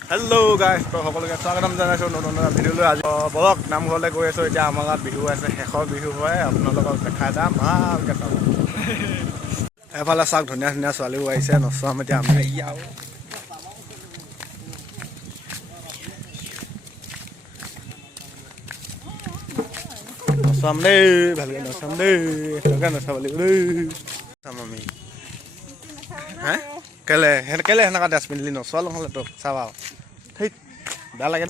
Hello' guys, তো সকলোকে স্বাগতম জনাইছোঁ নতুন এটা ভিডিঅ'লৈ। আজি বলক নামঘৰলৈ গৈ আছোঁ। এতিয়া আমাৰ গাঁৱত বিহু আছে, শেষৰ বিহু হয়। আপোনালোকক দেখাই যাম, ভালকৈ চাব। এফালে চাওক, ধুনীয়া ধুনীয়া ছোৱালীও আহিছে, নচুৱাম এতিয়া আমি। নচুৱাম দেই, ভালকৈ নচুৱাম দেই, সেনেকৈ নচাব লাগিব দেই। চাম আমি হে কেলে সেনেকুৱা ড্ৰেছ পিন্ধিলি নচোৱা নহ'লে তোক চাবা ঠিক বেয়া লাগে।